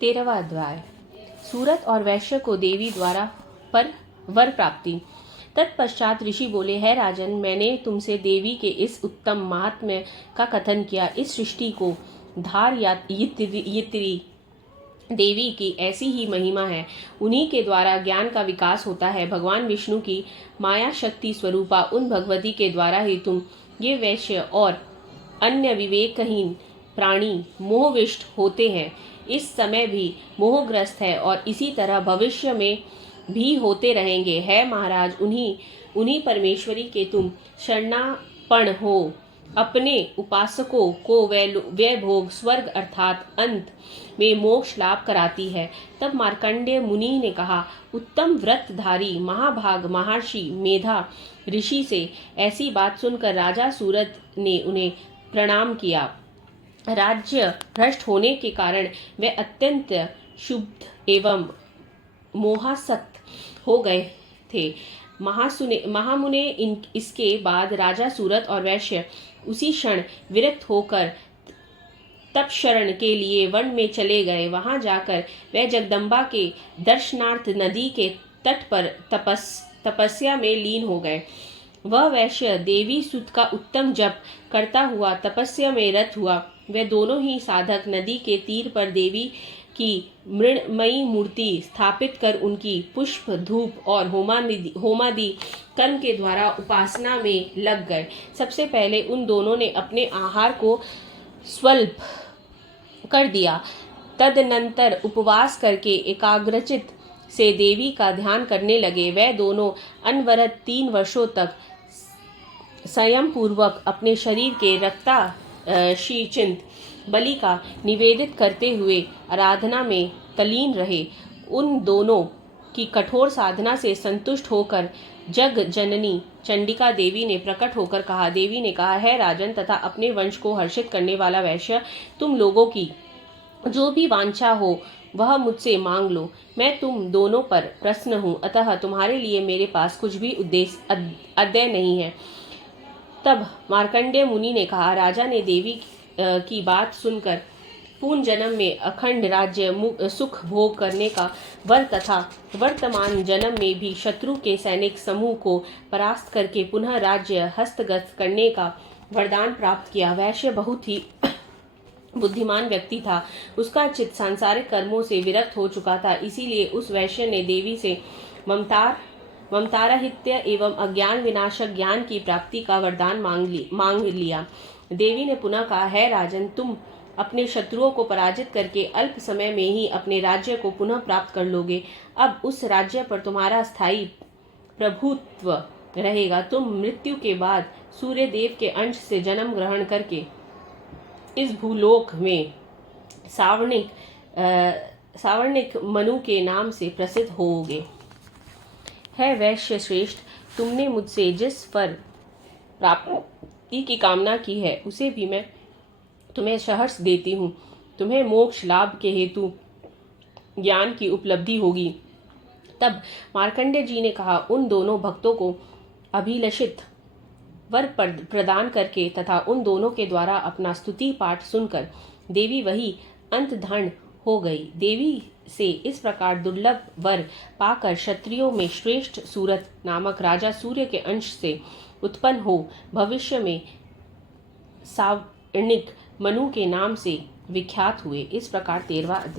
13वां अध्याय। सूरत और वैश्य को देवी द्वारा पर वर प्राप्ति। तत्पश्चात ऋषि बोले, है राजन, मैंने तुमसे देवी के इस उत्तम महात्म्य का कथन किया। इस सृष्टि को धार यित्री देवी की ऐसी ही महिमा है। उन्हीं के द्वारा ज्ञान का विकास होता है। भगवान विष्णु की माया शक्ति स्वरूपा उन भगवती के द्वारा ही तुम ये वैश्य और अन्य विवेकहीन प्राणी मोहविष्ट होते हैं। इस समय भी मोहग्रस्त है और इसी तरह भविष्य में भी होते रहेंगे। है महाराज, उन्हीं परमेश्वरी के तुम शरणापण हो। अपने उपासकों को वैभोग स्वर्ग अर्थात अंत में मोक्ष लाभ कराती है। तब मार्कंडेय मुनि ने कहा, उत्तम व्रतधारी महाभाग महर्षि मेधा ऋषि से ऐसी बात सुनकर राजा सूरत ने उन्हें प्रणाम किया। राज्य भ्रष्ट होने के कारण वे अत्यंत क्षुब्ध एवं मोहासक्त हो गए थे। महामुने इसके बाद राजा सूरत और वैश्य उसी क्षण विरक्त होकर तपशरण के लिए वन में चले गए। वहां जाकर वे जगदम्बा के दर्शनार्थ नदी के तट पर तपस्या में लीन हो गए। वह वैश्य देवी सुत का उत्तम जप करता हुआ तपस्या में रत हुआ। वे दोनों ही साधक नदी के तीर पर देवी की मृण्मयी मूर्ति स्थापित कर उनकी पुष्प धूप और होमादि कर्म के द्वारा उपासना में लग गए। सबसे पहले उन दोनों ने अपने आहार को स्वल्प कर दिया। तदनंतर उपवास करके एकाग्रचित से देवी का ध्यान करने लगे। वे दोनों अनवरत 3 वर्षों तक संयम पूर्वक अपने शरीर के रक्ताशीचिंत बलि का निवेदित करते हुए आराधना में तल्लीन रहे। उन दोनों की कठोर साधना से संतुष्ट होकर जग जननी चंडिका देवी ने प्रकट होकर कहा। देवी ने कहा, है राजन तथा अपने वंश को हर्षित करने वाला वैश्य, तुम लोगों की जो भी वांछा हो वह मुझसे मांग लो। मैं तुम दोनों पर प्रसन्न हूँ, अतः तुम्हारे लिए मेरे पास कुछ भी उद्देश्य अद्य नहीं है। तब मार्कंडेय मुनि ने कहा, राजा ने देवी की बात सुनकर पूर्ण जन्म में अखंड राज्य सुख भोग करने का वर तथा वर्तमान जन्म में भी शत्रु के सैनिक समूह को परास्त करके पुनः राज्य हस्तगत करने का वरदान प्राप्त किया। वैश्य बहुत ही बुद्धिमान व्यक्ति था। उसका चित्त सांसारिक कर्मों से विरक्त हो चुका था। इसीलिए उस वैश्य ने देवी से ममताराहित्य एवं अज्ञान विनाशक ज्ञान की प्राप्ति का वरदान मांग लिया। देवी ने पुनः कहा, है राजन, तुम अपने शत्रुओं को पराजित करके अल्प समय में ही अपने राज्य को पुनः प्राप्त कर लोगे। अब उस राज्य पर तुम्हारा स्थायी प्रभुत्व रहेगा। तुम मृत्यु के बाद सूर्य देव के अंश से जन्म ग्रहण करके इस भूलोक में सावर्णिक मनु के नाम से प्रसिद्ध होोगे। है वैश्य श्रेष्ठ, तुमने मुझसे जिस फल प्राप्ति की कामना की है उसे भी मैं तुम्हें सहर्ष देती हूँ। तुम्हें मोक्ष लाभ के हेतु ज्ञान की उपलब्धि होगी। तब मार्कंडेय जी ने कहा, उन दोनों भक्तों को अभिलषित वर प्रदान करके तथा उन दोनों के द्वारा अपना स्तुति पाठ सुनकर देवी वही अंतर्धान हो गई। देवी से इस प्रकार दुर्लभ वर पाकर क्षत्रियों में श्रेष्ठ सूरत नामक राजा सूर्य के अंश से उत्पन्न हो भविष्य में सावर्णिक मनु के नाम से विख्यात हुए। इस प्रकार 13वां अध्याय।